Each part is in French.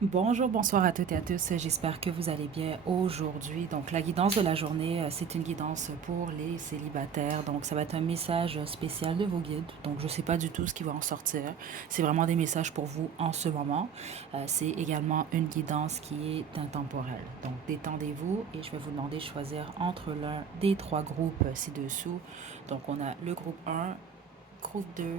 Bonjour, bonsoir à toutes et à tous. J'espère que vous allez bien aujourd'hui. Donc, la guidance de la journée, c'est une guidance pour les célibataires. Donc, ça va être un message spécial de vos guides. Donc, je ne sais pas du tout ce qui va en sortir. C'est vraiment des messages pour vous en ce moment. C'est également une guidance qui est intemporelle. Donc, détendez-vous et je vais vous demander de choisir entre l'un des trois groupes ci-dessous. Donc, on a le groupe 1, groupe 2,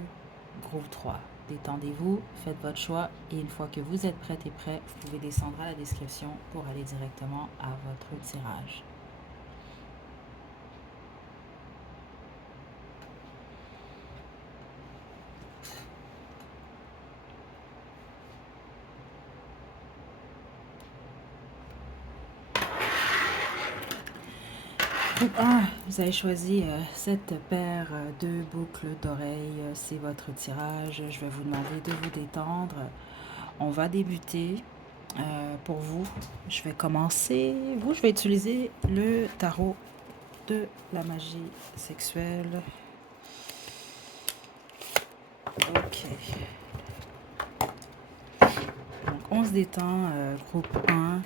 groupe 3. Détendez-vous, faites votre choix et une fois que vous êtes prête et prêt, vous pouvez descendre à la description pour aller directement à votre tirage. Groupe 1, vous avez choisi cette paire de boucles d'oreilles. C'est votre tirage. Je vais vous demander de vous détendre. On va débuter. Pour vous, je vais commencer. Je vais utiliser le tarot de la magie sexuelle. Ok. Donc, on se détend, groupe 1,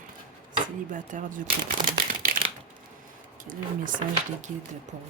célibataire du groupe 1. Quel est le message des guides pour vous?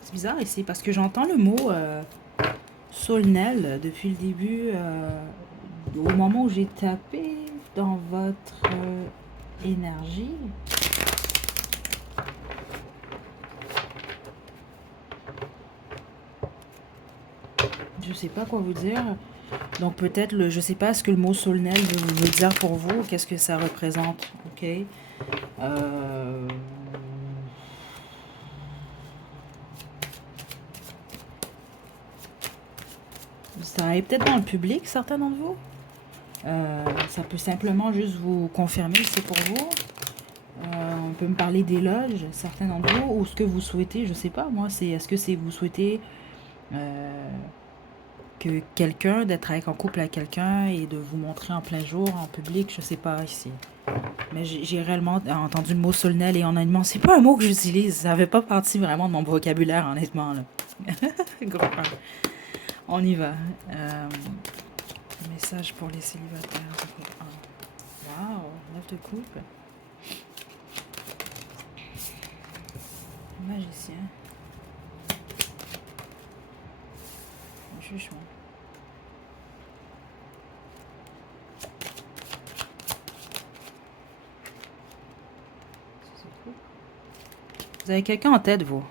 C'est bizarre ici parce que j'entends le mot solennel depuis le début, au moment où j'ai tapé dans votre énergie. Je sais pas quoi vous dire. Donc peut-être, je sais pas ce que le mot solennel veut dire pour vous, qu'est-ce que ça représente, ok? Euh, Ça arrive peut-être dans le public, certains d'entre vous. Ça peut simplement juste vous confirmer que c'est pour vous. On peut me parler d'éloges, certains d'entre vous, ou ce que vous souhaitez, je sais pas, moi, est-ce que c'est vous souhaitez que quelqu'un, d'être en couple avec quelqu'un et de vous montrer en plein jour, en public, je sais pas ici. Mais j'ai réellement entendu le mot solennel et honnêtement, c'est pas un mot que j'utilise. Ça fait pas partie vraiment de mon vocabulaire, honnêtement. Là. Gros un. On y va. Message pour les célibataires. Waouh, 9 de couple. Magicien. Jugement. Vous avez quelqu'un en tête, vous.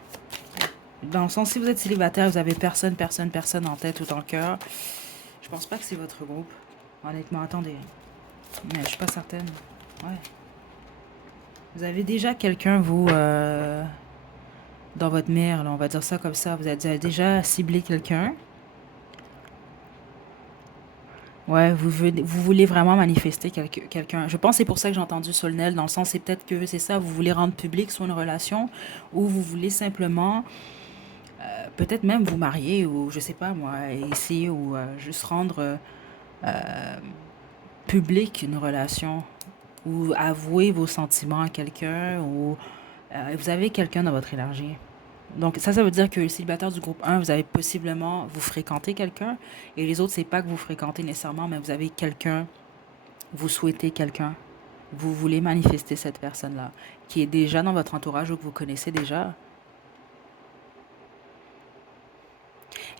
Dans le sens, si vous êtes célibataire, vous avez personne, personne, personne en tête ou dans le cœur. Je pense pas que c'est votre groupe. Honnêtement, attendez. Mais je suis pas certaine. Ouais. Vous avez déjà quelqu'un, vous, dans votre mire, là, on va dire ça comme ça. Vous avez déjà ciblé quelqu'un. Ouais, vous voulez vraiment manifester quelqu'un. Je pense que c'est pour ça que j'ai entendu solennel, dans le sens, c'est peut-être que c'est ça, vous voulez rendre public sur une relation, ou vous voulez simplement, peut-être même vous marier, ou je sais pas moi, essayer, ou juste rendre public une relation, ou avouer vos sentiments à quelqu'un, ou vous avez quelqu'un dans votre énergie. Donc ça veut dire que le célibataire du groupe 1, vous avez possiblement, vous fréquentez quelqu'un, et les autres, c'est pas que vous fréquentez nécessairement, mais vous avez quelqu'un, vous souhaitez quelqu'un, vous voulez manifester cette personne-là, qui est déjà dans votre entourage ou que vous connaissez déjà.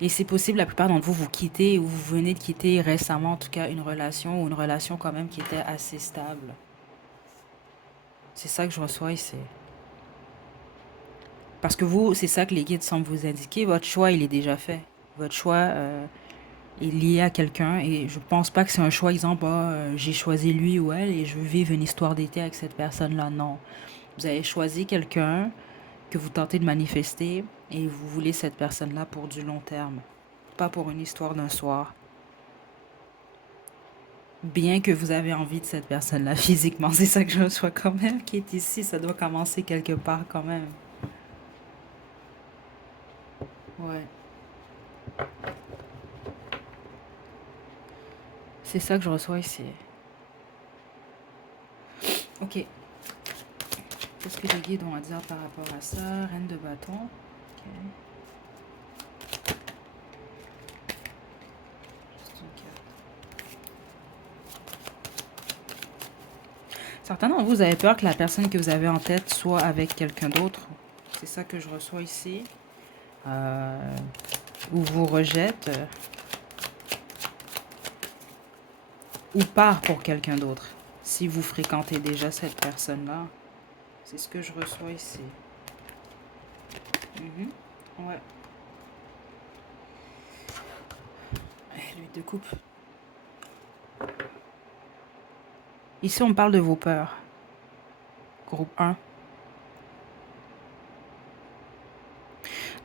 Et c'est possible, la plupart d'entre vous, vous quittez ou vous venez de quitter récemment, en tout cas, une relation ou une relation quand même qui était assez stable. C'est ça que je reçois ici. Parce que vous, c'est ça que les guides semblent vous indiquer. Votre choix, il est déjà fait. Votre choix est lié à quelqu'un. Et je pense pas que c'est un choix, exemple, j'ai choisi lui ou elle et je veux vivre une histoire d'été avec cette personne-là. Non. Vous avez choisi quelqu'un que vous tentez de manifester et vous voulez cette personne-là pour du long terme. Pas pour une histoire d'un soir. Bien que vous avez envie de cette personne-là physiquement, c'est ça que je reçois quand même, qui est ici, ça doit commencer quelque part quand même. Ouais, c'est ça que je reçois ici. Ok, qu'est-ce que les guides ont à dire par rapport à ça? Reine de bâton. Ok, juste une carte. Certains d'entre vous, vous avez peur que la personne que vous avez en tête soit avec quelqu'un d'autre. C'est ça que je reçois ici. Euh, ou vous rejette, ou part pour quelqu'un d'autre. Si vous fréquentez déjà cette personne-là, c'est ce que je reçois ici. Mhm. Ouais. L'huile de coupe. Ici, on parle de vos peurs. Groupe 1.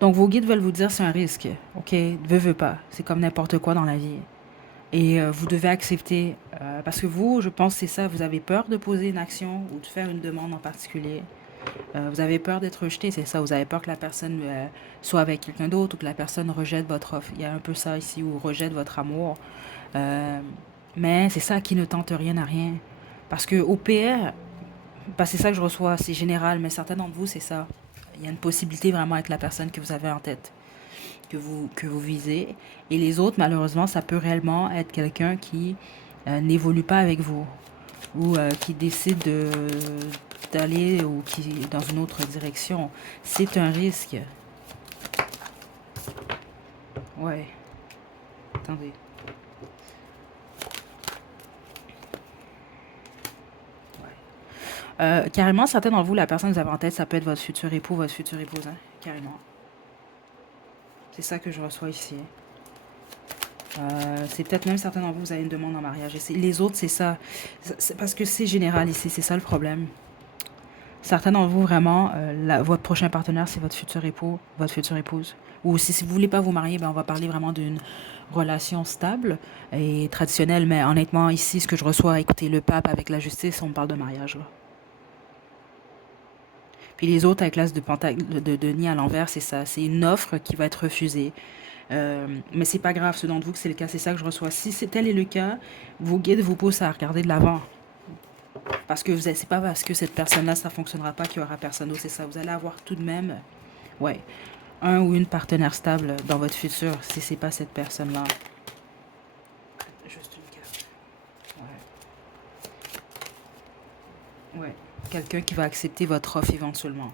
Donc, vos guides veulent vous dire c'est un risque. OK? Veux pas. C'est comme n'importe quoi dans la vie. Et vous devez accepter. Parce que vous, je pense, c'est ça. Vous avez peur de poser une action ou de faire une demande en particulier. Vous avez peur d'être rejeté, c'est ça. Vous avez peur que la personne soit avec quelqu'un d'autre ou que la personne rejette votre offre. Il y a un peu ça ici, ou rejette votre amour. Euh, mais c'est ça qui ne tente rien à rien. Parce que au PR, bah, c'est ça que je reçois, c'est général, mais certains d'entre vous, c'est ça. Il y a une possibilité vraiment avec la personne que vous avez en tête, que vous visez. Et les autres, malheureusement, ça peut réellement être quelqu'un qui n'évolue pas avec vous ou qui décide d'aller ou qui dans une autre direction. C'est un risque. Ouais, attendez. Ouais. Carrément, certains d'entre vous, la personne que vous avez en tête, ça peut être votre futur époux, votre future épouse, hein, carrément. C'est ça que je reçois ici. C'est peut-être même certains d'entre vous, vous avez une demande en mariage. Les autres, c'est ça. C'est parce que c'est général ici, c'est ça le problème. Certains d'entre vous, vraiment, votre prochain partenaire, c'est votre futur époux, votre future épouse. Ou si vous voulez pas vous marier, ben, on va parler vraiment d'une relation stable et traditionnelle. Mais honnêtement, ici, ce que je reçois, écoutez, le pape avec la justice, on parle de mariage, là. Puis les autres avec l'as de nid à l'envers, c'est ça. C'est une offre qui va être refusée. Mais c'est pas grave, ceux d'entre vous que c'est le cas, c'est ça que je reçois. Si tel est le cas, vos guides vous poussent à regarder de l'avant. Parce que c'est pas parce que cette personne-là, ça fonctionnera pas qu'il y aura personne d'autre, c'est ça. Vous allez avoir tout de même, ouais, un ou une partenaire stable dans votre futur, si c'est pas cette personne-là. Juste une carte. Ouais. Ouais. Quelqu'un qui va accepter votre offre éventuellement.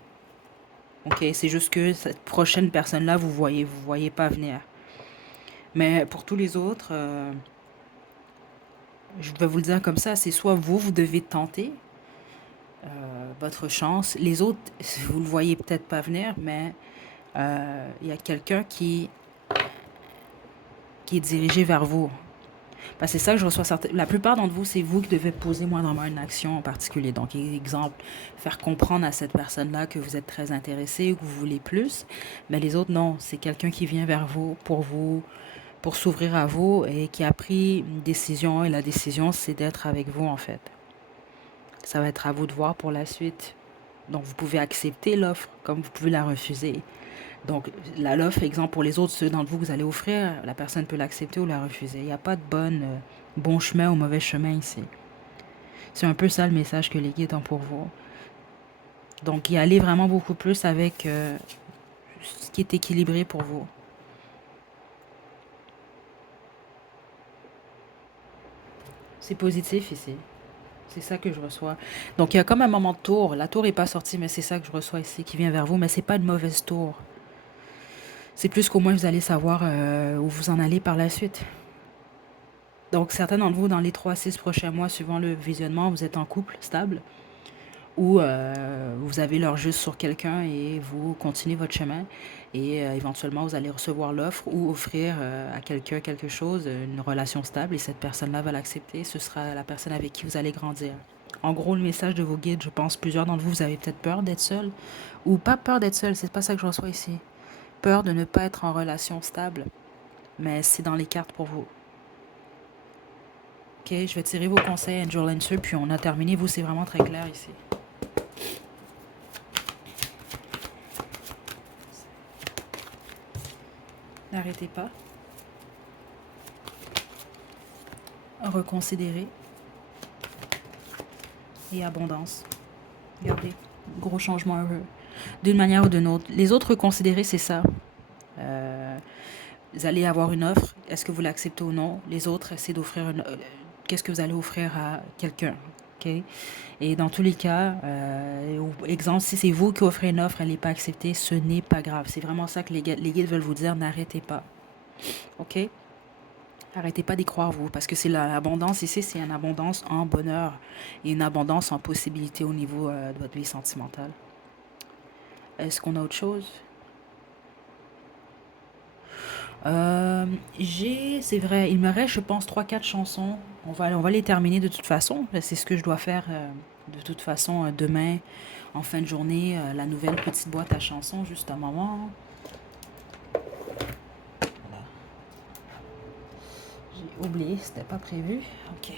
Ok, c'est juste que cette prochaine personne-là, vous voyez pas venir. Mais pour tous les autres, je vais vous le dire comme ça, c'est soit vous devez tenter votre chance. Les autres, vous le voyez peut-être pas venir, mais il y a quelqu'un qui est dirigé vers vous. Parce que c'est ça que je reçois. La plupart d'entre vous, c'est vous qui devez poser moindrement une action en particulier. Donc, exemple, faire comprendre à cette personne-là que vous êtes très intéressé ou que vous voulez plus. Mais les autres, non. C'est quelqu'un qui vient vers vous, pour s'ouvrir à vous et qui a pris une décision. Et la décision, c'est d'être avec vous, en fait. Ça va être à vous de voir pour la suite. Donc, vous pouvez accepter l'offre comme vous pouvez la refuser. Donc, l'offre, exemple, pour les autres, ceux d'entre vous que vous allez offrir, la personne peut l'accepter ou la refuser. Il n'y a pas de bon chemin ou mauvais chemin ici. C'est un peu ça le message que les guides ont pour vous. Donc, y aller vraiment beaucoup plus avec ce qui est équilibré pour vous. C'est positif ici. C'est ça que je reçois. Donc, il y a comme un moment de tour. La tour n'est pas sortie, mais c'est ça que je reçois ici qui vient vers vous. Mais c'est pas une mauvaise tour. C'est plus qu'au moins vous allez savoir où vous en allez par la suite. Donc, certains d'entre vous, dans les 3 à 6 prochains mois, suivant le visionnement, vous êtes en couple stable ou vous avez l'heure juste sur quelqu'un et vous continuez votre chemin et éventuellement, vous allez recevoir l'offre ou offrir à quelqu'un quelque chose, une relation stable et cette personne-là va l'accepter. Ce sera la personne avec qui vous allez grandir. En gros, le message de vos guides, je pense, plusieurs d'entre vous, vous avez peut-être peur d'être seul ou pas peur d'être seul, c'est pas ça que je reçois ici. Peur de ne pas être en relation stable, mais c'est dans les cartes pour vous. Ok, je vais tirer vos conseils, Angel Lancer, puis on a terminé. Vous, c'est vraiment très clair ici. N'arrêtez pas. Reconsidérez. Et abondance. Regardez, gros changement heureux. D'une manière ou d'une autre. Les autres reconsidérés, c'est ça. Vous allez avoir une offre. Est-ce que vous l'acceptez ou non? Les autres, essayez d'offrir une... Qu'est-ce que vous allez offrir à quelqu'un? OK? Et dans tous les cas, exemple, si c'est vous qui offrez une offre, elle n'est pas acceptée, ce n'est pas grave. C'est vraiment ça que les guides veulent vous dire. N'arrêtez pas. OK? Arrêtez pas d'y croire, vous, parce que c'est l'abondance ici, c'est une abondance en bonheur et une abondance en possibilités au niveau de votre vie sentimentale. Est-ce qu'on a autre chose? C'est vrai, il me reste, je pense, trois quatre chansons. On va les terminer de toute façon. C'est ce que je dois faire de toute façon demain, en fin de journée, la nouvelle petite boîte à chansons, juste un moment. Voilà. J'ai oublié, c'était pas prévu. Ok.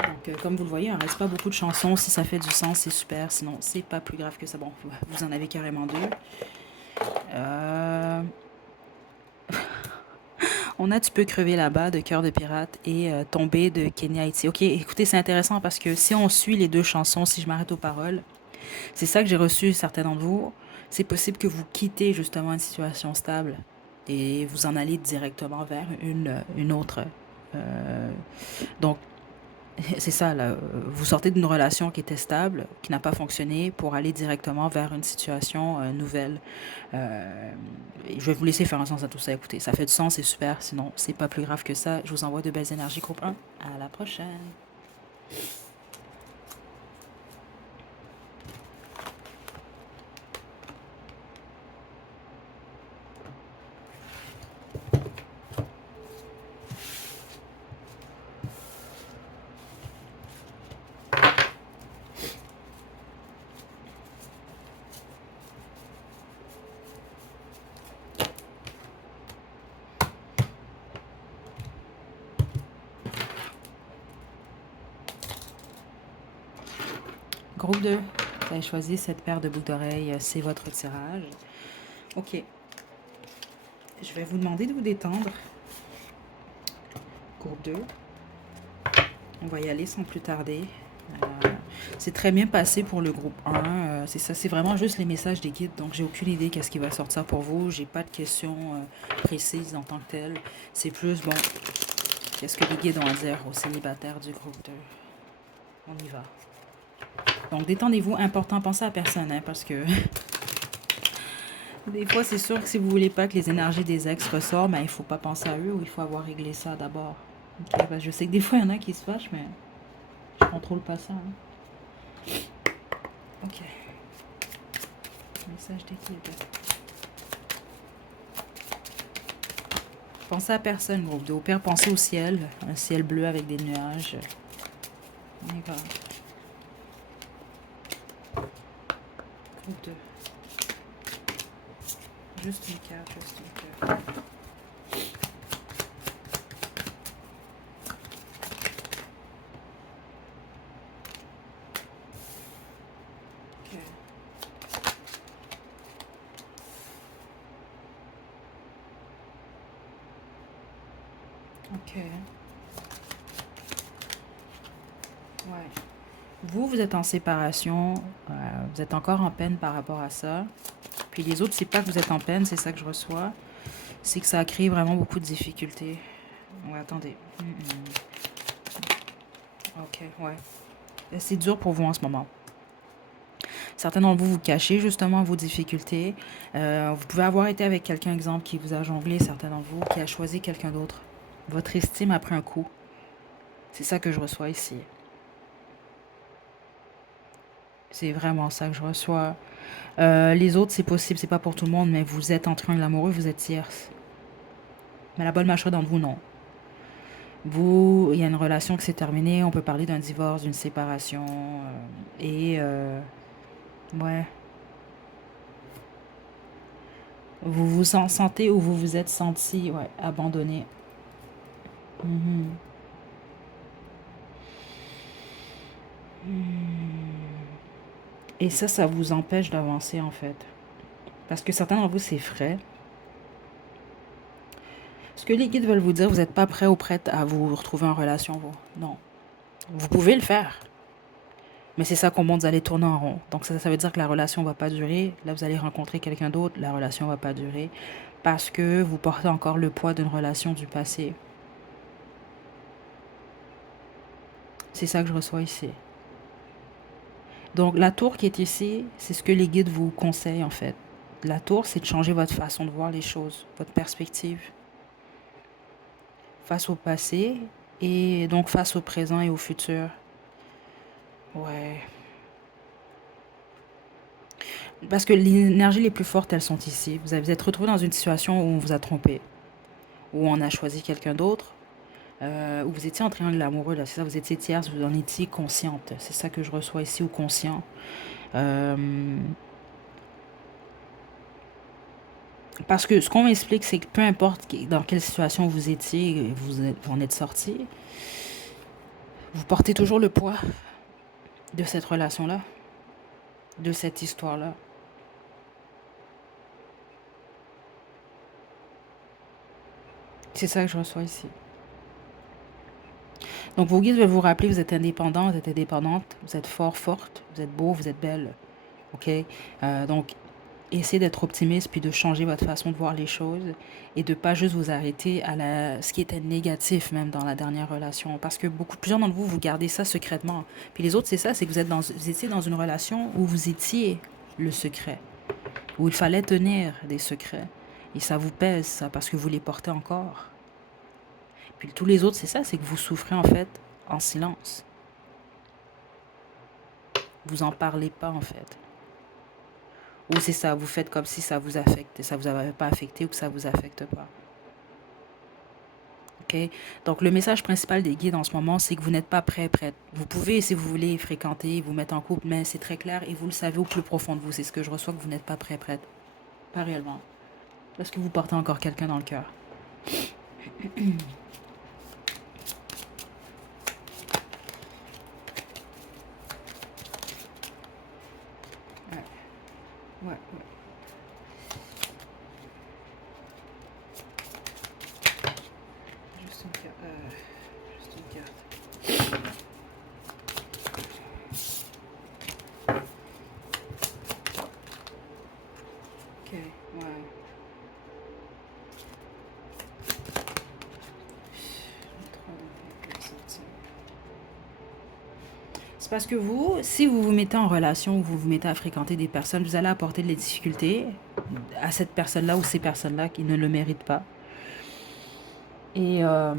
Donc, comme vous le voyez, il ne reste pas beaucoup de chansons. Si ça fait du sens, c'est super. Sinon, c'est pas plus grave que ça. Bon, vous en avez carrément deux. On a Tu peux crever là-bas de Cœur de Pirate et Tomber de Kenya Haiti. Ok, écoutez, c'est intéressant parce que si on suit les deux chansons, si je m'arrête aux paroles, c'est ça que j'ai reçu certains d'entre vous. C'est possible que vous quittez justement une situation stable et vous en allez directement vers une autre. Donc, c'est ça, là. Vous sortez d'une relation qui était stable, qui n'a pas fonctionné, pour aller directement vers une situation nouvelle. Je vais vous laisser faire un sens à tout ça. Écoutez, ça fait du sens, c'est super. Sinon, c'est pas plus grave que ça. Je vous envoie de belles énergies, groupe 1. À la prochaine. Groupe 2, vous avez choisi cette paire de boucles d'oreilles. C'est votre tirage. Ok. Je vais vous demander de vous détendre. Groupe 2. On va y aller sans plus tarder. C'est très bien passé pour le groupe 1. C'est ça, c'est vraiment juste les messages des guides. Donc, j'ai aucune idée qu'est-ce qui va sortir pour vous. J'ai pas de questions précises en tant que telles. C'est plus, bon, qu'est-ce que les guides ont à dire aux célibataires du groupe 2. On y va. Donc, détendez-vous. Important, pensez à personne, hein, parce que des fois, c'est sûr que si vous voulez pas que les énergies des ex ressortent, ben, il faut pas penser à eux ou il faut avoir réglé ça d'abord. Okay, parce que je sais que des fois, il y en a qui se fâchent, mais je contrôle pas ça. Hein. Ok. Message des guides. Pensez à personne, groupe 2. Au pire, pensez au ciel. Un ciel bleu avec des nuages. On y va. Groupe 2. Juste une carte, juste une carte. Ok. Ok. Ouais. Vous êtes en séparation. Vous êtes encore en peine par rapport à ça. Puis les autres, c'est pas que vous êtes en peine, c'est ça que je reçois. C'est que ça a créé vraiment beaucoup de difficultés. Ouais, attendez. Ok, ouais. C'est dur pour vous en ce moment. Certains d'entre vous vous cachez justement vos difficultés. Vous pouvez avoir été avec quelqu'un, exemple, qui vous a jonglé, certains d'entre vous, qui a choisi quelqu'un d'autre. Votre estime a pris un coup. C'est ça que je reçois ici. C'est vraiment ça que je reçois. Les autres, c'est possible, c'est pas pour tout le monde, mais vous êtes en train de l'amoureux, vous êtes tierce. Mais la bonne majorité d'entre vous, non. Vous, il y a une relation qui s'est terminée, on peut parler d'un divorce, d'une séparation. Ouais. Vous vous sentez ou vous vous êtes senti, ouais, abandonné. Mhm. Et ça vous empêche d'avancer en fait. Parce que certains d'entre vous, c'est frais. Ce que les guides veulent vous dire, vous n'êtes pas prêt ou prête à vous retrouver en relation, vous. Non. Vous pouvez le faire. Mais c'est ça qu'on monte, vous allez tourner en rond. Donc ça veut dire que la relation ne va pas durer. Là, vous allez rencontrer quelqu'un d'autre, la relation ne va pas durer. Parce que vous portez encore le poids d'une relation du passé. C'est ça que je reçois ici. Donc la tour qui est ici, c'est ce que les guides vous conseillent en fait. La tour, c'est de changer votre façon de voir les choses, votre perspective face au passé et donc face au présent et au futur. Ouais. Parce que les énergies les plus fortes, elles sont ici. Vous êtes retrouvé dans une situation où on vous a trompé, où on a choisi quelqu'un d'autre, où vous étiez en triangle amoureux, là, c'est ça, vous étiez tierce, vous en étiez consciente. C'est ça que je reçois ici, ou conscient. Euh, Parce que ce qu'on m'explique, c'est que peu importe dans quelle situation vous étiez, vous en êtes sorti, vous portez toujours le poids de cette relation-là, de cette histoire-là. C'est ça que je reçois ici. Donc vos guides veulent vous rappeler, vous êtes indépendant, vous êtes indépendante, vous êtes fort, forte, vous êtes beau, vous êtes belle. OK? Donc, essayez d'être optimiste puis de changer votre façon de voir les choses et de pas juste vous arrêter à ce qui était négatif même dans la dernière relation. Parce que plusieurs d'entre vous, vous gardez ça secrètement. Puis les autres, c'est ça, c'est que vous étiez dans une relation où vous étiez le secret, où il fallait tenir des secrets. Et ça vous pèse, ça, parce que vous les portez encore. Puis tous les autres, c'est ça, c'est que vous souffrez en fait en silence. Vous en parlez pas en fait. Ou c'est ça, vous faites comme si ça vous affecte, ça vous avait pas affecté ou que ça vous affecte pas. Ok? Donc le message principal des guides en ce moment, c'est que vous n'êtes pas prêt, prête. Vous pouvez, si vous voulez, fréquenter, vous mettre en couple, mais c'est très clair et vous le savez au plus profond de vous. C'est ce que je reçois, que vous n'êtes pas prêt, prête. Pas réellement. Parce que vous portez encore quelqu'un dans le cœur. Ouais, ouais, ouais. Juste une carte. Juste une carte. Ok, ouais. C'est parce que vous, si vous vous mettez en relation, vous vous mettez à fréquenter des personnes, vous allez apporter des difficultés à cette personne-là ou ces personnes-là qui ne le méritent pas. Et ouais.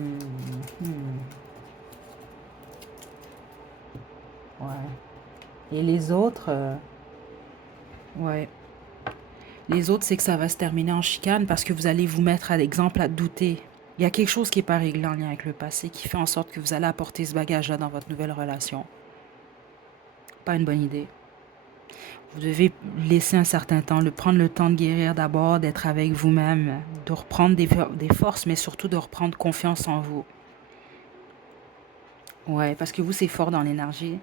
Et les autres, ouais. Les autres, c'est que ça va se terminer en chicane parce que vous allez vous mettre à l'exemple à douter. Il y a quelque chose qui n'est pas réglé en lien avec le passé qui fait en sorte que vous allez apporter ce bagage-là dans votre nouvelle relation. Pas une bonne idée. Vous devez laisser un certain temps, prendre le temps de guérir d'abord, d'être avec vous-même, de reprendre des forces, mais surtout de reprendre confiance en vous. Ouais, parce que vous, c'est fort dans l'énergie.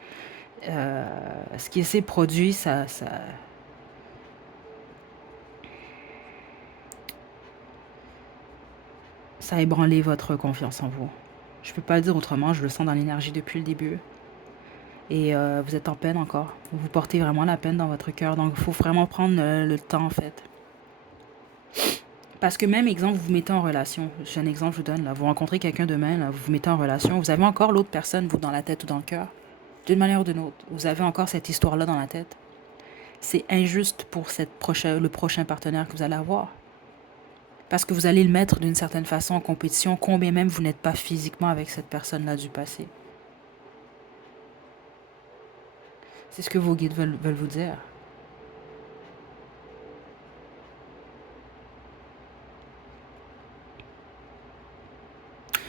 Ce qui s'est produit, ça a ébranlé votre confiance en vous. Je peux pas le dire autrement, je le sens dans l'énergie depuis le début. Et vous êtes en peine encore. Vous portez vraiment la peine dans votre cœur. Donc, il faut vraiment prendre le temps, en fait. Parce que même exemple, vous vous mettez en relation. J'ai un exemple, je vous donne. Là. Vous rencontrez quelqu'un demain, là, vous vous mettez en relation. Vous avez encore l'autre personne, vous, dans la tête ou dans le cœur. D'une manière ou d'une autre. Vous avez encore cette histoire-là dans la tête. C'est injuste pour le prochain partenaire que vous allez avoir. Parce que vous allez le mettre d'une certaine façon en compétition, combien même vous n'êtes pas physiquement avec cette personne-là du passé. C'est ce que vos guides veulent vous dire.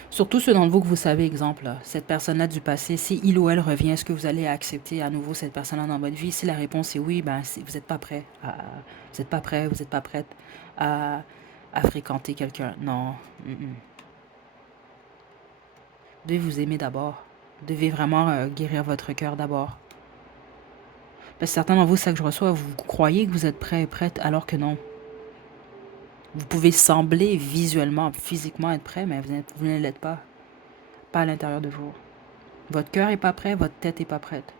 Surtout ceux d'entre vous que vous savez, exemple, là, cette personne-là du passé, si il ou elle revient, est-ce que vous allez accepter à nouveau cette personne-là dans votre vie? Si la réponse est oui, ben, vous n'êtes pas prêt. Vous n'êtes pas prêt, vous n'êtes pas prête à fréquenter quelqu'un. Non. Mm-mm. Vous devez vous aimer d'abord. Vous devez vraiment guérir votre cœur d'abord. Parce que certains d'entre vous, c'est ça que je reçois, vous croyez que vous êtes prêt et prête alors que non. Vous pouvez sembler visuellement, physiquement être prêt, mais vous ne l'êtes pas. Pas à l'intérieur de vous. Votre cœur n'est pas prêt, votre tête n'est pas prête.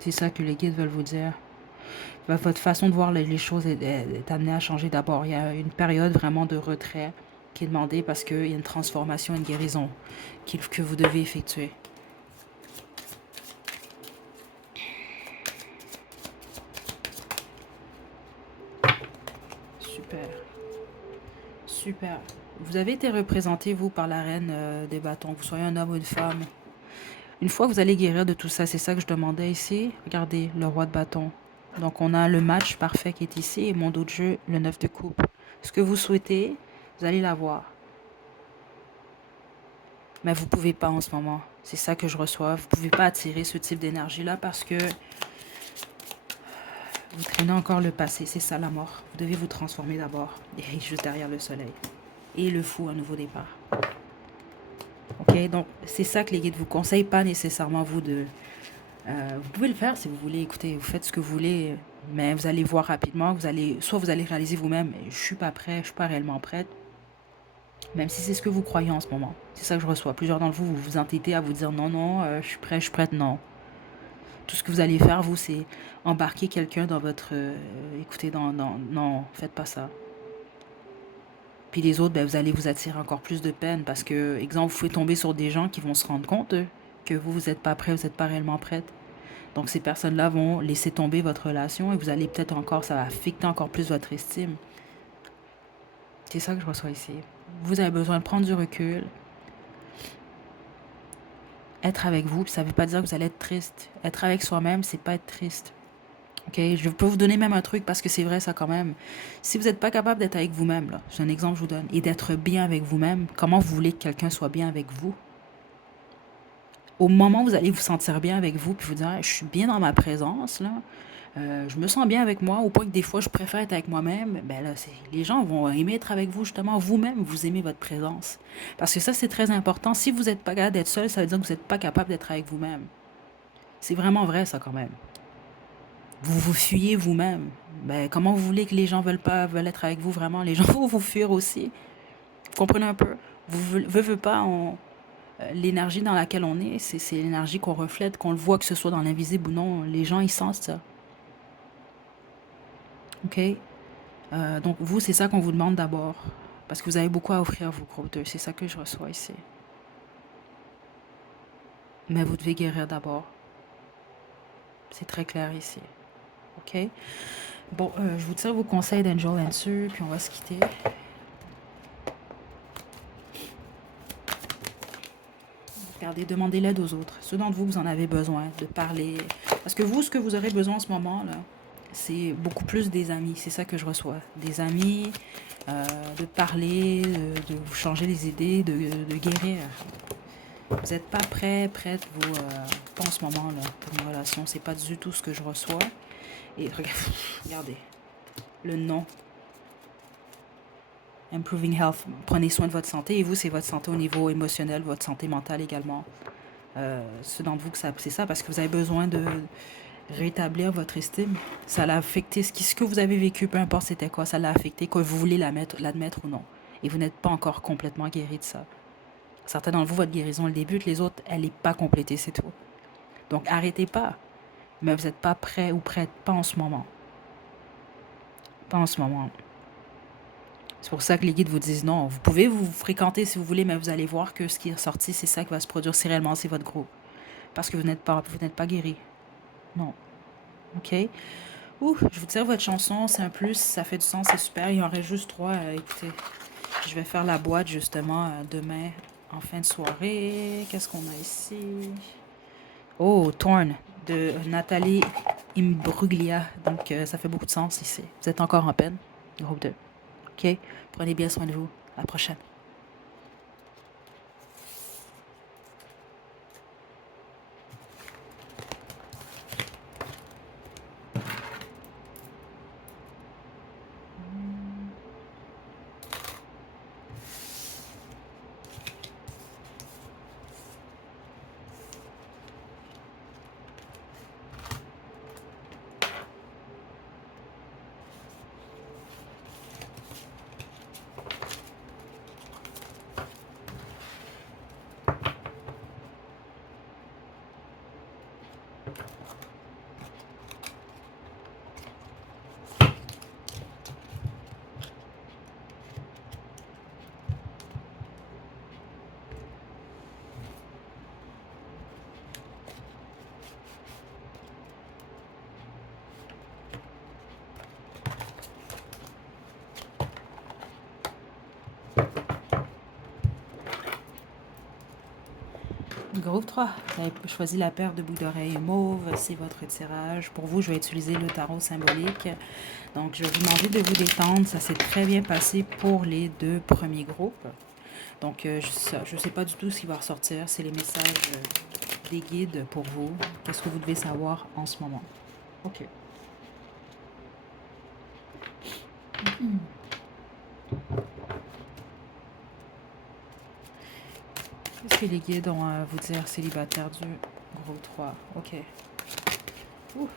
C'est ça que les guides veulent vous dire. Votre façon de voir les choses est amenée à changer d'abord. Il y a une période vraiment de retrait qui est demandée parce qu'il y a une transformation, une guérison que vous devez effectuer. Super. Super. Vous avez été représenté, vous, par la reine des bâtons, que vous soyez un homme ou une femme. Une fois que vous allez guérir de tout ça, c'est ça que je demandais ici. Regardez, le roi de bâton. Donc, on a le match parfait qui est ici et mon dos de jeu, le 9 de coupe. Ce que vous souhaitez, vous allez l'avoir. Mais vous ne pouvez pas en ce moment. C'est ça que je reçois. Vous ne pouvez pas attirer ce type d'énergie-là parce que vous traînez encore le passé. C'est ça la mort. Vous devez vous transformer d'abord. Et juste derrière le soleil. Et le fou, un nouveau départ. Ok, donc c'est ça que les guides vous conseillent, pas nécessairement vous de... vous pouvez le faire si vous voulez, écoutez, vous faites ce que vous voulez, mais vous allez voir rapidement, soit vous allez réaliser vous-même, je suis pas prêt, je suis pas réellement prête, même si c'est ce que vous croyez en ce moment. C'est ça que je reçois. Plusieurs d'entre vous, vous vous entêtez à vous dire non, non, je suis prêt, je suis prête, non. Tout ce que vous allez faire, vous, c'est embarquer quelqu'un dans votre... écoutez, non, faites pas ça. Puis les autres, ben, vous allez vous attirer encore plus de peine parce que, exemple, vous pouvez tomber sur des gens qui vont se rendre compte que vous n'êtes pas prêt, vous n'êtes pas réellement prête. Donc ces personnes-là vont laisser tomber votre relation et vous allez peut-être encore, ça va affecter encore plus votre estime. C'est ça que je reçois ici. Vous avez besoin de prendre du recul, être avec vous, puis ça ne veut pas dire que vous allez être triste. Être avec soi-même, c'est pas être triste. Ok, je peux vous donner même un truc parce que c'est vrai ça quand même. Si vous n'êtes pas capable d'être avec vous-même, là, c'est un exemple que je vous donne, et d'être bien avec vous-même, comment vous voulez que quelqu'un soit bien avec vous? Au moment où vous allez vous sentir bien avec vous, puis vous dire, je suis bien dans ma présence, là, je me sens bien avec moi, au point que des fois je préfère être avec moi-même, ben là, les gens vont aimer être avec vous, justement, vous-même, vous aimez votre présence. Parce que ça, c'est très important. Si vous n'êtes pas capable d'être seul, ça veut dire que vous n'êtes pas capable d'être avec vous-même. C'est vraiment vrai, ça, quand même. Vous vous fuyez vous-même. Ben, comment vous voulez que les gens veulent être avec vous vraiment? Les gens vont vous fuir aussi. Vous comprenez un peu? Vous veut pas, l'énergie dans laquelle on est, c'est l'énergie qu'on reflète, qu'on le voit, que ce soit dans l'invisible ou non. Les gens, ils sentent ça. OK? Donc, vous, c'est ça qu'on vous demande d'abord. Parce que vous avez beaucoup à offrir, vous, groupe 2. C'est ça que je reçois ici. Mais vous devez guérir d'abord. C'est très clair ici. OK? Bon, je vous tire vos conseils d'Angel Answer, puis on va se quitter. Regardez, demandez l'aide aux autres. Ceux d'entre vous, vous en avez besoin de parler. Parce que vous, ce que vous aurez besoin en ce moment, là, c'est beaucoup plus des amis. C'est ça que je reçois. Des amis, de parler, de vous changer les idées, de guérir. Vous n'êtes pas prêt, prête, vous, pas en ce moment, là, pour une relation. C'est pas du tout ce que je reçois. Et regardez, le non. Improving health. Prenez soin de votre santé. Et vous, c'est votre santé au niveau émotionnel, votre santé mentale également. Ceux d'entre vous que c'est ça, parce que vous avez besoin de rétablir votre estime. Ça l'a affecté, ce que vous avez vécu, peu importe c'était quoi, ça l'a affecté, que vous voulez l'admettre ou non. Et vous n'êtes pas encore complètement guéri de ça. Certains d'entre vous, votre guérison, elle débute, les autres, elle n'est pas complétée, c'est tout. Donc arrêtez pas. Mais vous n'êtes pas prêt ou prête, pas en ce moment. Pas en ce moment. C'est pour ça que les guides vous disent non. Vous pouvez vous fréquenter si vous voulez, mais vous allez voir que ce qui est ressorti, c'est ça qui va se produire si réellement c'est votre groupe. Parce que vous n'êtes pas guéri. Non. OK? Ouh, je vous tire votre chanson, c'est un plus, ça fait du sens, c'est super. Il y en aurait juste 3. Écoutez, je vais faire la boîte justement demain en fin de soirée. Qu'est-ce qu'on a ici? Oh, Torn de Nathalie Imbruglia. Donc, ça fait beaucoup de sens ici. Vous êtes encore en peine, groupe 2. OK? Prenez bien soin de vous. À la prochaine. Groupe 3, vous avez choisi la paire de boucles d'oreilles mauve, c'est votre tirage. Pour vous, je vais utiliser le tarot symbolique. Donc, je vais vous demander de vous détendre. Ça s'est très bien passé pour les deux premiers groupes. Donc, je ne sais pas du tout ce qui va ressortir. C'est les messages des guides pour vous. Qu'est-ce que vous devez savoir en ce moment? OK. Qu'est-ce que les guides ont à vous dire, célibataire du groupe 3? OK. Ouh.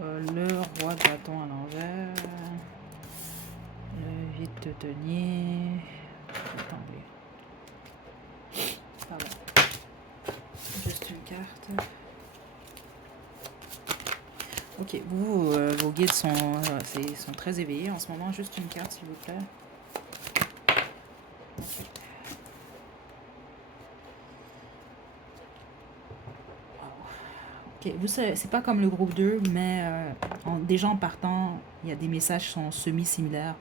Le roi de bâton à l'envers. Le vide de denier. Attendez. Pardon. Juste une carte. Ok, vous, vos guides sont très éveillés en ce moment. Juste une carte, s'il vous plaît. Ok, vous savez, c'est pas comme le groupe 2, mais déjà en partant, il y a des messages qui sont semi-similaires.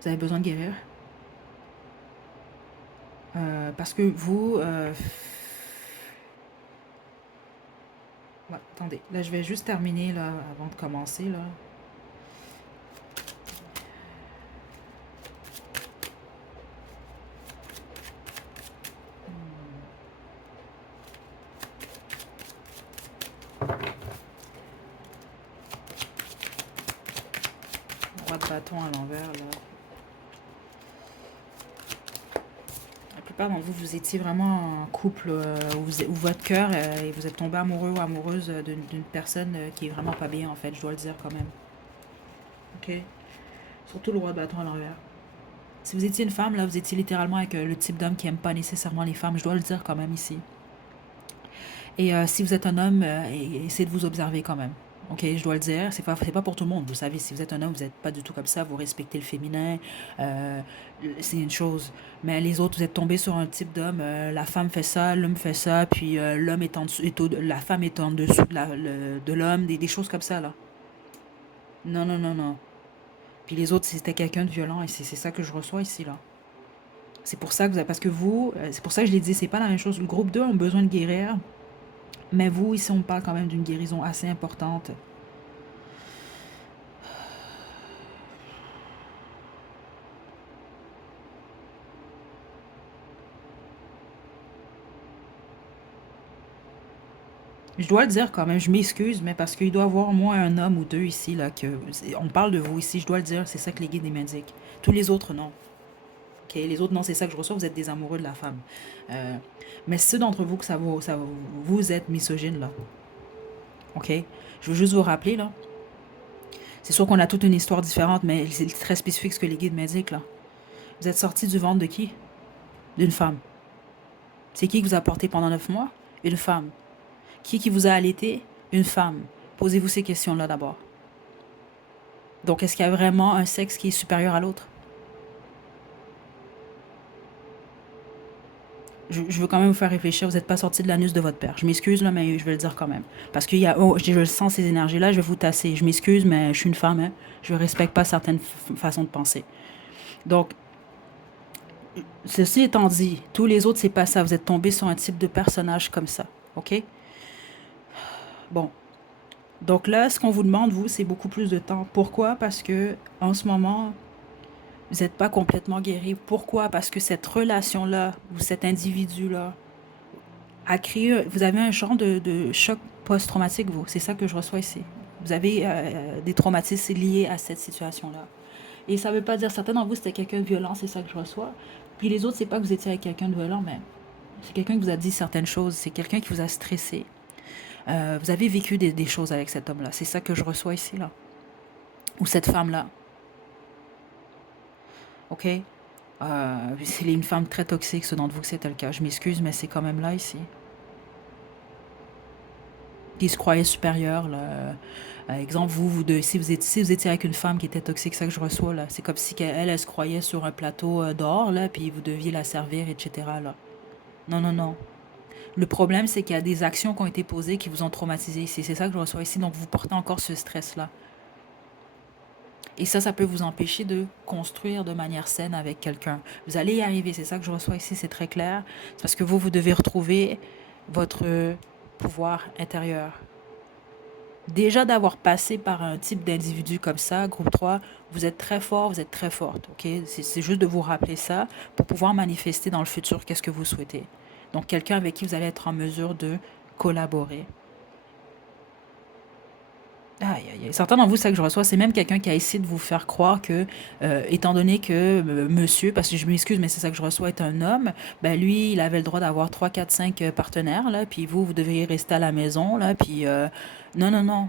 Vous avez besoin de guérir. Parce que vous... ouais, attendez, là je vais juste terminer là, avant de commencer. Là. Roi de bâton à l'envers. Là. La plupart d'entre vous, vous étiez vraiment en couple où votre cœur et vous êtes tombé amoureux ou amoureuse d'une personne qui est vraiment pas bien en fait, je dois le dire quand même. Ok. Surtout le roi de bâton à l'envers. Si vous étiez une femme, là, vous étiez littéralement avec le type d'homme qui n'aime pas nécessairement les femmes, je dois le dire quand même ici. Et si vous êtes un homme, essayez de vous observer quand même. Ok, je dois le dire, c'est pas pour tout le monde. Vous savez, si vous êtes un homme, vous n'êtes pas du tout comme ça, vous respectez le féminin, euh, c'est une chose. Mais les autres, vous êtes tombés sur un type d'homme, la femme fait ça, l'homme fait ça, puis l'homme est en dessous, la femme est en dessous de l'homme, des choses comme ça, là. Non, non, non, non. Puis les autres, c'était quelqu'un de violent, et c'est ça que je reçois ici, là. C'est pour ça que parce que vous, c'est pour ça que je l'ai dit, c'est pas la même chose. Le groupe 2 a besoin de guérir, mais vous, ici, on parle quand même d'une guérison assez importante. Je dois le dire quand même, je m'excuse, mais parce qu'il doit y avoir au moins un homme ou deux ici, là, on parle de vous ici, je dois le dire, c'est ça que les guides m'indiquent. Tous les autres, non. Ok, les autres, non, c'est ça que je reçois, vous êtes des amoureux de la femme. Euh, mais ceux d'entre vous que vous êtes misogyne, là. Ok? Je veux juste vous rappeler, là. C'est sûr qu'on a toute une histoire différente, mais c'est très spécifique ce que les guides m'indiquent, là. Vous êtes sorti du ventre de qui? D'une femme. C'est qui vous a porté pendant 9 mois? Une femme. Qui vous a allaité? Une femme. Posez-vous ces questions-là d'abord. Donc, est-ce qu'il y a vraiment un sexe qui est supérieur à l'autre? Je veux quand même vous faire réfléchir. Vous n'êtes pas sorti de l'anus de votre père. Je m'excuse, là, mais je vais le dire quand même. Parce qu'il y a, je sens ces énergies-là, je vais vous tasser. Je m'excuse, mais je suis une femme. Hein. Je ne respecte pas certaines façons de penser. Donc, ceci étant dit, tous les autres, c'est pas ça. Vous êtes tombé sur un type de personnage comme ça. OK? Bon. Donc là, ce qu'on vous demande, vous, c'est beaucoup plus de temps. Pourquoi? Parce que en ce moment, vous n'êtes pas complètement guéri. Pourquoi? Parce que cette relation-là, ou cet individu-là, a créé, vous avez un genre de choc post-traumatique, vous. C'est ça que je reçois ici. Vous avez des traumatismes liés à cette situation-là. Et ça ne veut pas dire, certains d'entre vous, c'était quelqu'un de violent, c'est ça que je reçois. Puis les autres, c'est pas que vous étiez avec quelqu'un de violent, mais c'est quelqu'un qui vous a dit certaines choses, c'est quelqu'un qui vous a stressé. Vous avez vécu des choses avec cet homme-là. C'est ça que je reçois ici, là. Ou cette femme-là. OK? C'est une femme très toxique, ceux d'entre vous que c'était le cas. Je m'excuse, mais c'est quand même là, ici. Qui se croyait supérieure, là. Exemple, vous deux, si vous étiez avec une femme qui était toxique, c'est ça que je reçois, là. C'est comme si elle se croyait sur un plateau d'or, là, puis vous deviez la servir, etc., là. Non, non, non. Le problème, c'est qu'il y a des actions qui ont été posées qui vous ont traumatisé ici. C'est ça que je reçois ici. Donc, vous portez encore ce stress-là. Et ça peut vous empêcher de construire de manière saine avec quelqu'un. Vous allez y arriver. C'est ça que je reçois ici. C'est très clair. C'est parce que vous devez retrouver votre pouvoir intérieur. Déjà d'avoir passé par un type d'individu comme ça, groupe 3, vous êtes très fort, vous êtes très forte, ok? C'est juste de vous rappeler ça pour pouvoir manifester dans le futur qu'est-ce que vous souhaitez. Donc, quelqu'un avec qui vous allez être en mesure de collaborer. Aïe, aïe, aïe. Certains d'entre vous, ça que je reçois, c'est même quelqu'un qui a essayé de vous faire croire que, étant donné que monsieur, parce que je m'excuse, mais c'est ça que je reçois, est un homme, ben lui, il avait le droit d'avoir 3, 4, 5 partenaires, là, puis vous devriez rester à la maison, là, puis non, non, non,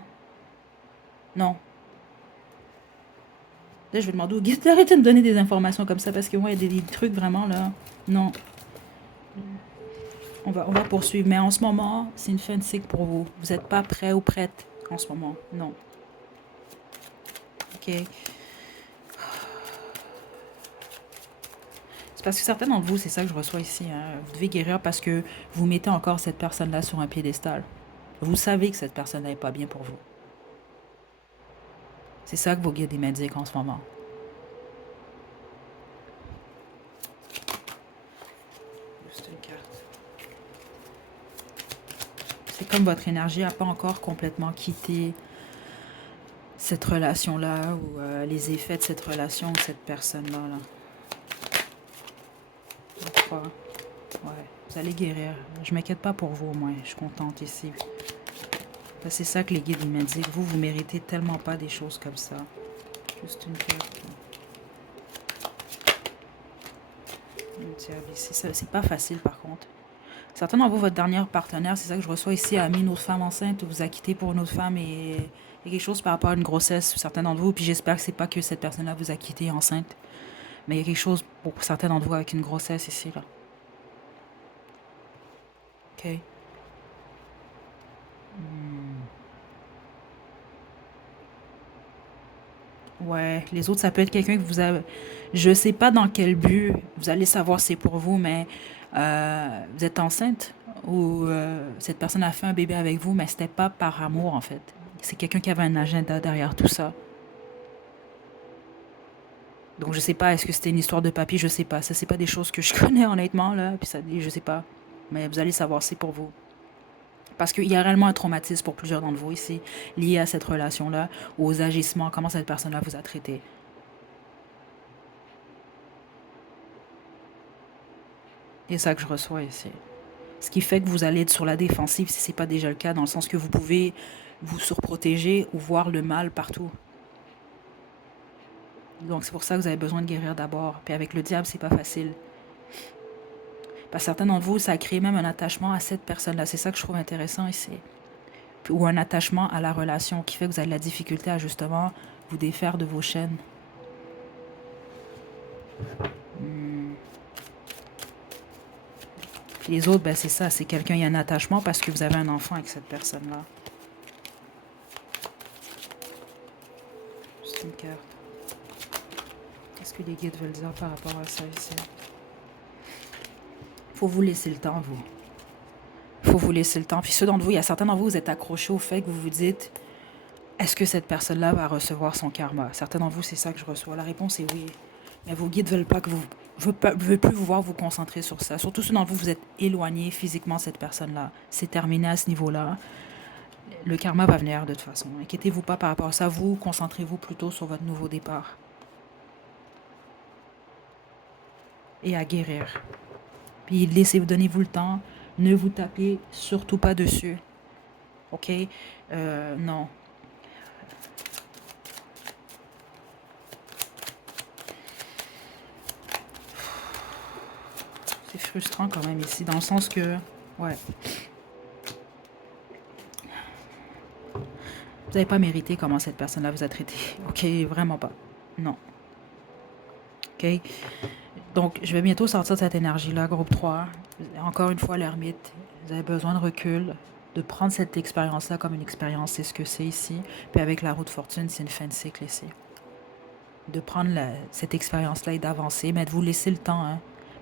non. Là, je vais demander au guide d'arrêter de me donner des informations comme ça, parce que moi, il y a des trucs vraiment, là, non, on va poursuivre. Mais en ce moment, c'est une fin de cycle pour vous. Vous n'êtes pas prêt ou prête en ce moment, non. Ok. C'est parce que certains d'entre vous, c'est ça que je reçois ici, hein. Vous devez guérir parce que vous mettez encore cette personne-là sur un piédestal. Vous savez que cette personne-là n'est pas bien pour vous. C'est ça que vos guides m'indiquent en ce moment. Juste une carte. C'est comme votre énergie n'a pas encore complètement quitté cette relation-là ou les effets de cette relation ou de cette personne-là. Là. Je crois. Ouais, vous allez guérir. Je m'inquiète pas pour vous au moins. Je suis contente ici. C'est ça que les guides m'indiquent. Vous méritez tellement pas des choses comme ça. Juste une carte. Le diable ici. C'est pas facile par contre. Certains d'entre vous, votre dernier partenaire, c'est ça que je reçois ici, a mis une autre femme enceinte ou vous a quitté pour une autre femme et il y a quelque chose par rapport à une grossesse pour certains d'entre vous. Puis j'espère que c'est pas que cette personne-là vous a quitté enceinte. Mais il y a quelque chose pour certains d'entre vous avec une grossesse ici, là. OK. Ouais, les autres, ça peut être quelqu'un que vous avez... Je sais pas dans quel but, vous allez savoir c'est pour vous, mais vous êtes enceinte ou cette personne a fait un bébé avec vous, mais c'était pas par amour, en fait. C'est quelqu'un qui avait un agenda derrière tout ça. Donc, je sais pas, est-ce que c'était une histoire de papier? Je sais pas. Ça, c'est pas des choses que je connais, honnêtement, là. Puis ça, je sais pas. Mais vous allez savoir, c'est pour vous. Parce qu'il y a réellement un traumatisme pour plusieurs d'entre vous ici, lié à cette relation-là, aux agissements, comment cette personne-là vous a traité. Et ça que je reçois ici. Ce qui fait que vous allez être sur la défensive si ce n'est pas déjà le cas, dans le sens que vous pouvez vous surprotéger ou voir le mal partout. Donc c'est pour ça que vous avez besoin de guérir d'abord. Puis avec le diable, c'est pas facile. Parce que certains d'entre vous, ça a créé même un attachement à cette personne-là. C'est ça que je trouve intéressant ici. Ou un attachement à la relation qui fait que vous avez de la difficulté à justement vous défaire de vos chaînes. Puis les autres, ben c'est ça, c'est quelqu'un, il y a un attachement parce que vous avez un enfant avec cette personne-là. Juste une carte. Qu'est-ce que les guides veulent dire par rapport à ça ici? Faut vous laisser le temps, vous. Faut vous laisser le temps. Puis ceux d'entre vous, il y a certains d'entre vous, vous êtes accrochés au fait que vous vous dites, est-ce que cette personne-là va recevoir son karma? Certains d'entre vous, c'est ça que je reçois. La réponse est oui. Mais vos guides veulent pas que vous... veulent plus vous voir vous concentrer sur ça. Surtout ceux d'entre vous, vous êtes éloignés physiquement de cette personne-là. C'est terminé à ce niveau-là. Le karma va venir de toute façon. Inquiétez-vous pas par rapport à ça. Vous, concentrez-vous plutôt sur votre nouveau départ. Et à guérir. Puis laissez-vous, donnez-vous le temps. Ne vous tapez surtout pas dessus. OK? Non. C'est frustrant quand même ici, dans le sens que... Ouais. Vous n'avez pas mérité comment cette personne-là vous a traité. OK? Vraiment pas. Non. OK? Donc, je vais bientôt sortir de cette énergie-là, groupe 3. Encore une fois, l'ermite, vous avez besoin de recul, de prendre cette expérience-là comme une expérience, c'est ce que c'est ici. Puis avec la roue de fortune, c'est une fin de cycle ici. De prendre cette expérience-là et d'avancer, mais de vous laisser le temps, hein.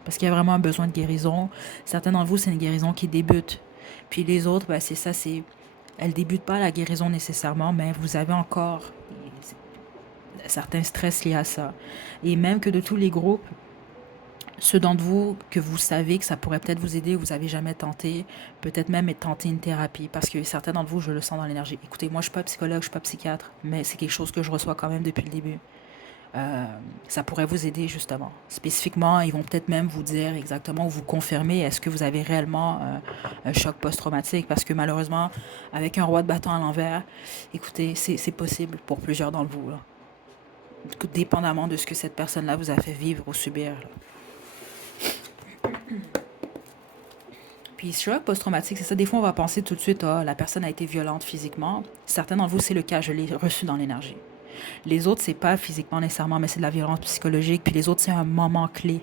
Parce qu'il y a vraiment un besoin de guérison. Certains d'entre vous, c'est une guérison qui débute. Puis les autres, ben, c'est ça, c'est... Elle débute pas la guérison nécessairement, mais vous avez encore certains stress liés à ça. Et même que de tous les groupes, ceux d'entre vous que vous savez que ça pourrait peut-être vous aider, vous avez jamais tenté, peut-être même tenter une thérapie, parce que certains d'entre vous, je le sens dans l'énergie. Écoutez, moi, je suis pas psychologue, je suis pas psychiatre, mais c'est quelque chose que je reçois quand même depuis le début. Ça pourrait vous aider justement. Spécifiquement, ils vont peut-être même vous dire exactement ou vous confirmer est-ce que vous avez réellement un choc post-traumatique, parce que malheureusement, avec un roi de bâton à l'envers, écoutez, c'est possible pour plusieurs d'entre vous, là. Dépendamment de ce que cette personne-là vous a fait vivre ou subir, là. Puis choc post-traumatique, c'est ça. Des fois, on va penser tout de suite, ah, la personne a été violente physiquement. Certains d'entre vous, c'est le cas, je l'ai reçu dans l'énergie. Les autres, c'est pas physiquement nécessairement, mais c'est de la violence psychologique. Puis les autres, c'est un moment clé.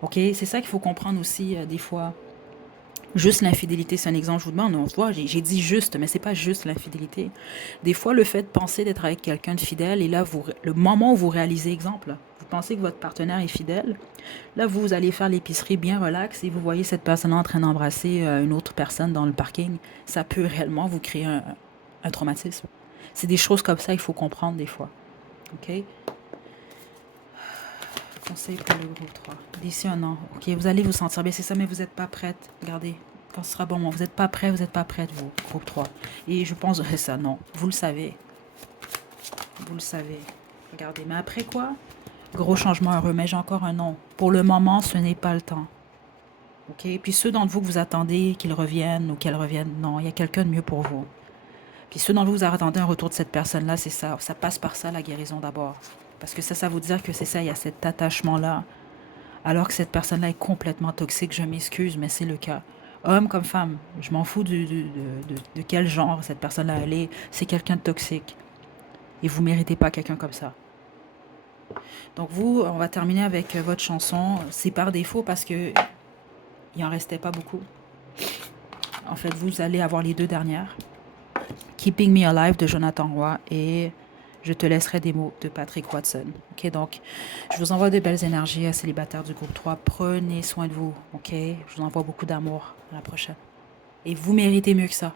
OK? C'est ça qu'il faut comprendre aussi, des fois. Juste l'infidélité, c'est un exemple. Je vous demande, on se voit, j'ai dit juste, mais c'est pas juste l'infidélité. Des fois, le fait de penser d'être avec quelqu'un de fidèle, et là, le moment où vous réalisez, exemple, vous pensez que votre partenaire est fidèle, là, vous allez faire l'épicerie bien relax et vous voyez cette personne en train d'embrasser une autre personne dans le parking. Ça peut réellement vous créer un traumatisme. C'est des choses comme ça qu'il faut comprendre des fois. OK? Conseil pour le groupe 3. D'ici un an. OK, vous allez vous sentir bien, c'est ça, mais vous n'êtes pas prête. Regardez, quand ce sera bon moment, vous n'êtes pas prêt, vous n'êtes pas prête, vous, groupe 3. Et je pense que ça, non. Vous le savez. Vous le savez. Regardez, mais après quoi? Gros changement heureux, mais j'ai encore un non. Pour le moment, ce n'est pas le temps. OK? Puis ceux d'entre vous que vous attendez qu'ils reviennent ou qu'elles reviennent, non, il y a quelqu'un de mieux pour vous. Puis ceux d'entre vous, vous attendez un retour de cette personne-là, c'est ça. Ça passe par ça, la guérison d'abord. Parce que ça vous dire que c'est ça, il y a cet attachement-là. Alors que cette personne-là est complètement toxique, je m'excuse, mais c'est le cas. Homme comme femme, je m'en fous de quel genre cette personne-là elle est. C'est quelqu'un de toxique. Et vous ne méritez pas quelqu'un comme ça. Donc vous, on va terminer avec votre chanson. C'est par défaut parce que il en restait pas beaucoup. En fait, vous allez avoir les deux dernières. Keeping Me Alive de Jonathan Roy et Je te laisserai des mots de Patrick Watson. OK, donc je vous envoie de belles énergies à célibataires du groupe 3. Prenez soin de vous. OK, je vous envoie beaucoup d'amour. À la prochaine. Et vous méritez mieux que ça.